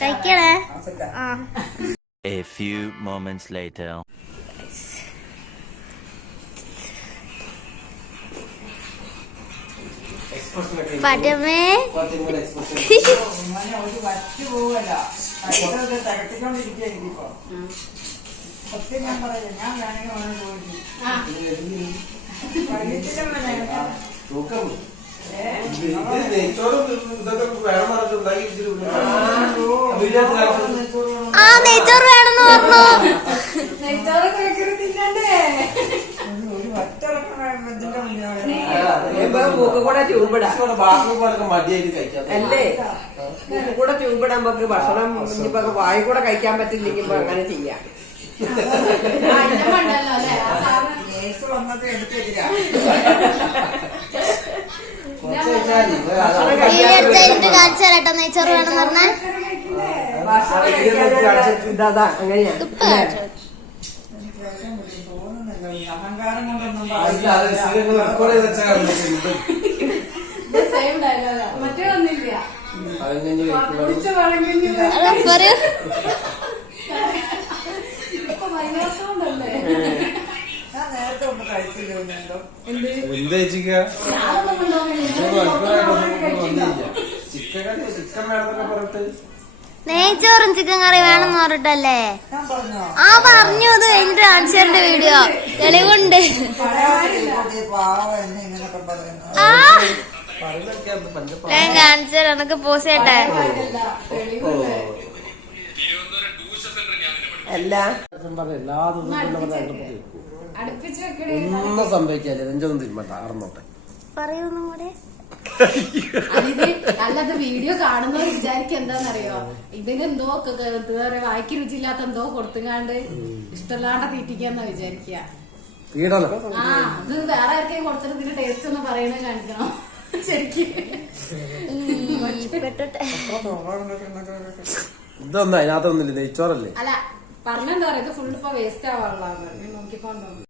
കഴിക്കണേ. A few moments later. പടമേ ആ നെയ്ച്ചോറ് വേണമെന്ന് പറഞ്ഞു. കൂടെ ട്യൂബിടാം അല്ലേ? കൂടെ ട്യൂബിടാൻ നമുക്ക് ഭക്ഷണം ഇനിയിപ്പോ വായി കൂടെ കഴിക്കാൻ പറ്റില്ലെങ്കിൽ അങ്ങനെ ചെയ്യാം. കാണിച്ചു തരാട്ടോ നെയ്ച്ചോറ് വേണമെന്ന് പറഞ്ഞാൽ. അങ്ങനെയാ നെയ്ച്ചോറും ചിക്കൻ കറി വേണമെന്ന് പറഞ്ഞിട്ടല്ലേ? ആ പറഞ്ഞു. അത് കഴിഞ്ഞിട്ട് കാണിച്ചതിന്റെ വീഡിയോ തെളിവുണ്ട്. ഞാൻ കാണിച്ചു എനക്ക് പോസ്റ്റ് ചെയ്യട്ടെ. ഒന്നും സംഭവിക്കാല്ലേ, നെഞ്ചൊന്നും തിരുമ്പണ്ട, അറിഞ്ഞോട്ടെ. പറയൊന്നും കൂടെ. അല്ലാതെ വീഡിയോ കാണുന്നവർ വിചാരിക്കും എന്താന്നറിയോ, ഇതിനെന്തോ വായിക്ക് രുചിയില്ലാത്ത എന്തോ കൊടുത്തുകാണ്ട് ഇഷ്ടമില്ലാണ്ട് തീറ്റിക്കാന്നാ വിചാരിക്കുക. ആ അത് വേറെ ആർക്കെയും കൊടുത്തിട്ട് ഇതിന്റെ ടേസ്റ്റ് ഒന്ന് പറയണേ കാണിക്കണം ശരിക്കും. ഇതൊന്നും അതിനകത്തൊന്നുമില്ല, നെയ്ച്ചോറല്ലേ. അല്ല പറഞ്ഞെന്താ പറയാ, ഇത് ഫുൾ ഇപ്പൊ വേസ്റ്റ് ആവാനുള്ളതാണ്. നോക്കിക്കൊണ്ടോ